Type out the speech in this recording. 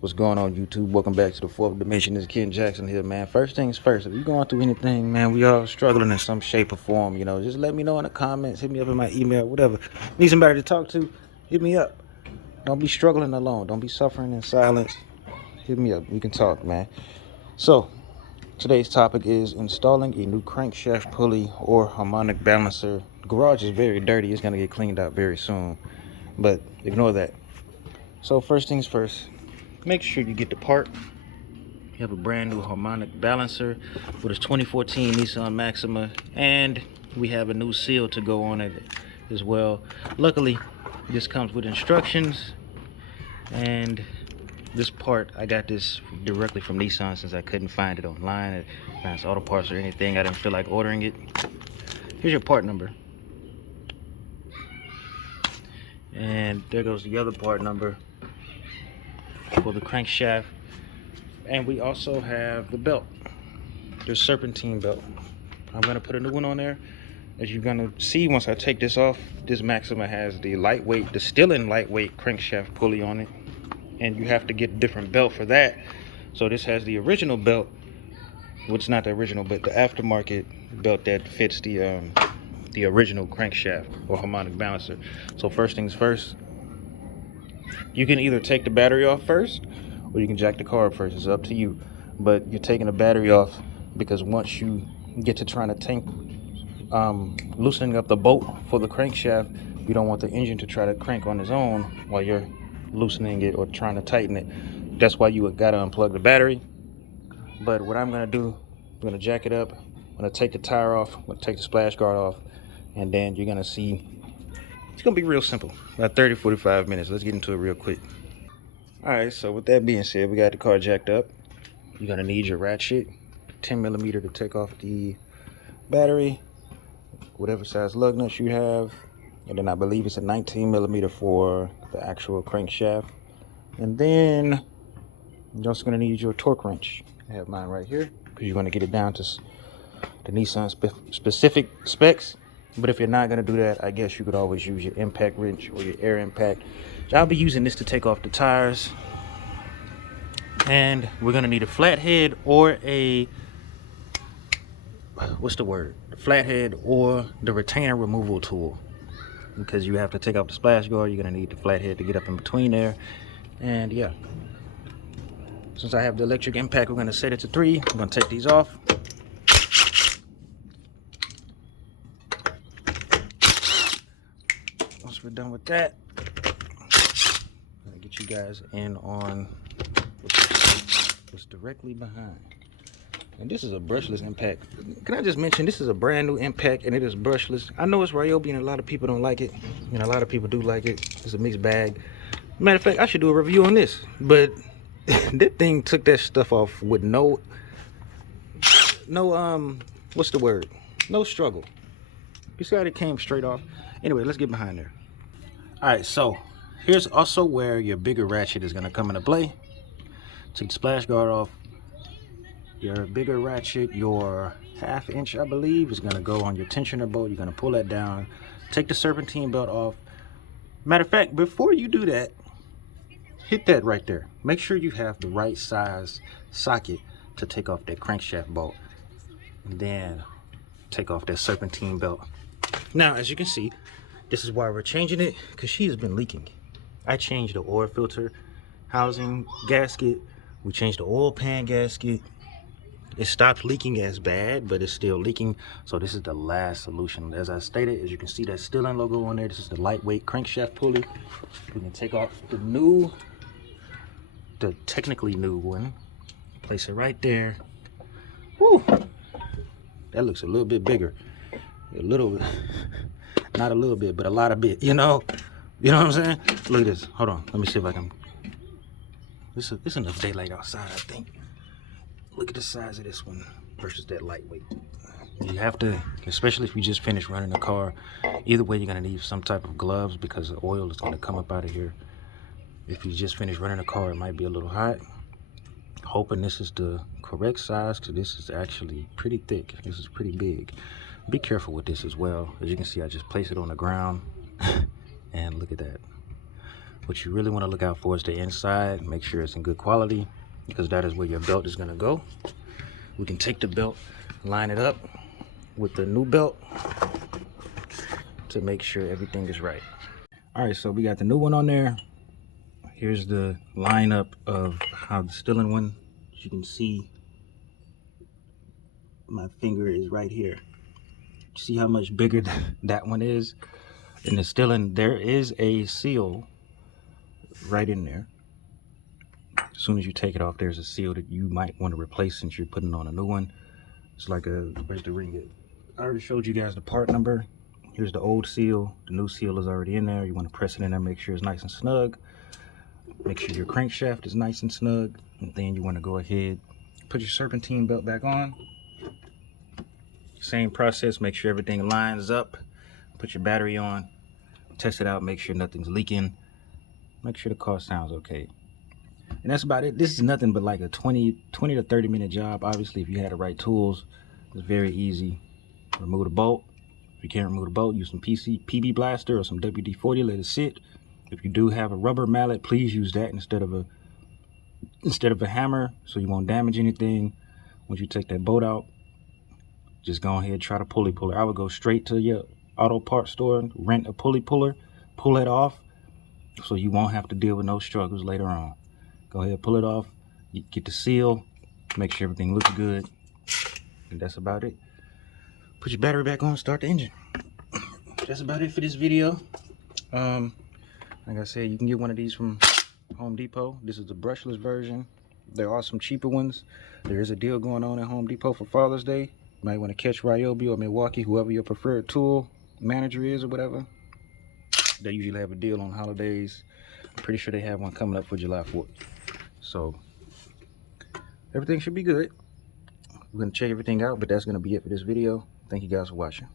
What's going on, YouTube? Welcome back to the fourth dimension. This is Ken Jackson here, man. First things first, if you're going through anything, man, we all struggling in some shape or form, you know, just let me know in the comments, hit me up in my email, whatever. Need somebody to talk to, hit me up. Don't be struggling alone. Don't be suffering in silence. Hit me up. We can talk, man. So today's topic is installing a new crankshaft pulley or harmonic balancer. The garage is very dirty. It's going to get cleaned out very soon, but ignore that. So first things first, make sure you get the part. You have a brand new harmonic balancer with a 2014 Nissan Maxima, and we have a new seal to go on it as well. Luckily, this comes with instructions, and this part, I got this directly from Nissan since I couldn't find it online at Advanced Auto Parts or anything. I didn't feel like ordering it. Here's your part number. And there goes the other part number for the crankshaft. And we also have the belt, the serpentine belt. I'm gonna put a new one on there. As you're gonna see once I take this off, this Maxima has the lightweight, the still-in lightweight crankshaft pulley on it, and you have to get a different belt for that. So this has the original belt, which not the original, but the aftermarket belt that fits the original crankshaft or harmonic balancer. So first things first, you can either take the battery off first, or you can jack the car up first. It's up to you. But you're taking the battery off because once you get to trying to loosening up the bolt for the crankshaft, you don't want the engine to try to crank on its own while you're loosening it or trying to tighten it. That's why you gotta unplug the battery. But what I'm gonna do, I'm gonna jack it up, I'm gonna take the tire off, I'm gonna take the splash guard off, and then you're gonna see it's gonna be real simple. About 30-45 minutes. Let's get into it real quick. All right, so with that being said, we got the car jacked up. You're gonna need your ratchet, 10mm to take off the battery, whatever size lug nuts you have, and then I believe it's a 19mm for the actual crankshaft. And then you're also gonna need your torque wrench. I have mine right here because you're gonna get it down to the Nissan specific specs. But if you're not gonna do that, I guess you could always use your impact wrench or your air impact. I'll be using this to take off the tires. And we're gonna need a flathead or a, what's the word? The flathead or the retainer removal tool. Because you have to take off the splash guard, you're gonna need the flathead to get up in between there. And yeah. Since I have the electric impact, we're gonna set it to 3. I'm gonna take these off. Once we're done with that, I'm gonna get you guys in on what's directly behind. And this is a brushless impact. Can I just mention, this is a brand new impact and it is brushless. I know it's Ryobi and a lot of people don't like it, and a lot of people do like it. It's a mixed bag. Matter of fact, I should do a review on this, but that thing took that stuff off with no what's the word? No struggle. You see how it came straight off? Anyway, let's get behind there. All right, so here's also where your bigger ratchet is gonna come into play. Take the splash guard off. Your bigger ratchet, your 1/2 inch, I believe, is gonna go on your tensioner bolt. You're gonna pull that down. Take the serpentine belt off. Matter of fact, before you do that, hit that right there. Make sure you have the right size socket to take off that crankshaft bolt. And then take off that serpentine belt. Now, as you can see, this is why we're changing it, because she has been leaking. I changed the oil filter housing gasket. We changed the oil pan gasket. It stopped leaking as bad, but it's still leaking. So this is the last solution. As I stated, as you can see, that still-in logo on there. This is the lightweight crankshaft pulley. We can take off the technically new one. Place it right there. Woo! That looks a little bit bigger. A little, not a little bit, but a lot of bit, you know? You know what I'm saying? Look at this. Hold on. Let me see if I can. This is enough daylight outside, I think. Look at the size of this one versus that lightweight. You have to, especially if you just finished running the car, either way you're gonna need some type of gloves because the oil is gonna come up out of here. If you just finished running the car, it might be a little hot. Hoping this is the correct size, because this is actually pretty thick. This is pretty big. Be careful with this as well. As you can see, I just placed it on the ground and look at that. What you really want to look out for is the inside. Make sure it's in good quality, because that is where your belt is going to go. We can take the belt, line it up with the new belt to make sure everything is right. All right, so we got the new one on there. Here's the lineup of how the Stillen one, as you can see, my finger is right here. See how much bigger that one is? In the Stillen, there is a seal right in there. As soon as you take it off, there's a seal that you might want to replace since you're putting on a new one. It's like a, where's the ring at? I already showed you guys the part number. Here's the old seal. The new seal is already in there. You want to press it in there, make sure it's nice and snug. Make sure your crankshaft is nice and snug. And then you want to go ahead, put your serpentine belt back on. Same process, make sure everything lines up. Put your battery on. Test it out, make sure nothing's leaking. Make sure the car sounds okay. And that's about it. This is nothing but like a 20 to 30 minute job. Obviously, if you had the right tools, it's very easy. Remove the bolt. If you can't remove the bolt, use some PB blaster or some WD-40, let it sit. If you do have a rubber mallet, please use that instead of a hammer, so you won't damage anything. Once you take that bolt out, just go ahead and try the pulley puller. I would go straight to your auto parts store, rent a pulley puller, pull it off, so you won't have to deal with no struggles later on. Go ahead, pull it off, you get the seal, make sure everything looks good, and that's about it. Put your battery back on, start the engine. That's about it for this video. Like I said, you can get one of these from Home Depot. This is the brushless version. There are some cheaper ones. There is a deal going on at Home Depot for Father's Day. You might want to catch Ryobi or Milwaukee, whoever your preferred tool manager is or whatever. They usually have a deal on holidays. I'm pretty sure they have one coming up for July 4th. So everything should be good. We're going to check everything out, but that's going to be it for this video. Thank you guys for watching.